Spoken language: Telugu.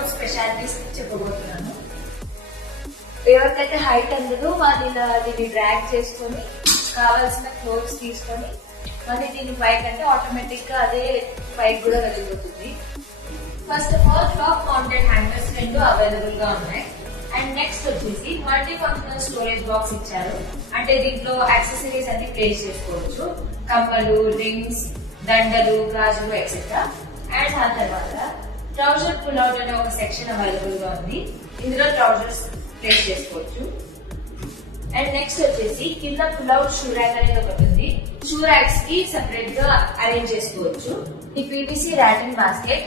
పుల్అవుట్ స్పెషాలిటీస్ చెప్పబోతున్నాను. ఎవరికైతే హైట్ అందదో వాళ్ళు ఇలా దీన్ని డ్రాగ్ చేసుకొని కావాల్సిన క్లోత్స్ తీసుకొని మళ్ళీ దీని పైకి అంటే ఆటోమేటిక్ గా అదే పైకి కూడా వెళ్ళిపోతుంది. First of all top mounted hangers 2 available గా ఉన్నాయి. అండ్ నెక్స్ట్ వచ్చేసి మల్టీ ఫంక్షనల్ స్టోరేజ్ బాక్స్ ఇచ్చారు. అంటే దీంట్లో యాక్సెసరీస్ అన్ని ప్లేస్ చేసుకోవచ్చు, కమ్మలు, రింగ్స్, దండలు, గాజులు ఎక్సెట్రా. అండ్ ఆ తర్వాత ట్రౌజర్ పుల్అవుట్ అనే ఒక సెక్షన్ అవైలబుల్ గా ఉంది. ఇందులో ట్రౌజర్స్ ప్లేస్ చేసుకోవచ్చు. అండ్ నెక్స్ట్ వచ్చేసి కింద పుల్అవుట్ షూ ర్యాక్ అనేది ఒకటి ఉంది. షూ ర్యాక్స్ కి సెపరేట్ గా అరేంజ్ చేసుకోవచ్చు. ఈ పీవీసీ ర్యాటింగ్ బాస్కెట్